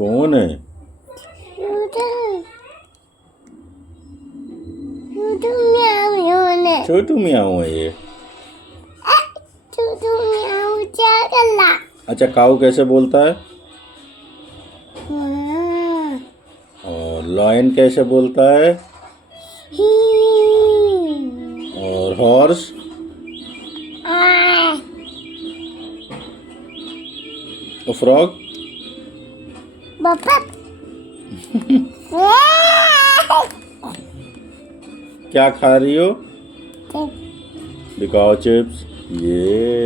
कौन है? छोटू मियाऊ है ये। छोटू मियाऊ क्या कर रहा? अच्छा, काऊ कैसे बोलता है? और लॉयन कैसे बोलता है? और हॉर्स? और फ्रॉग? क्या खा रही हो? दिखाओ चिप्स। ये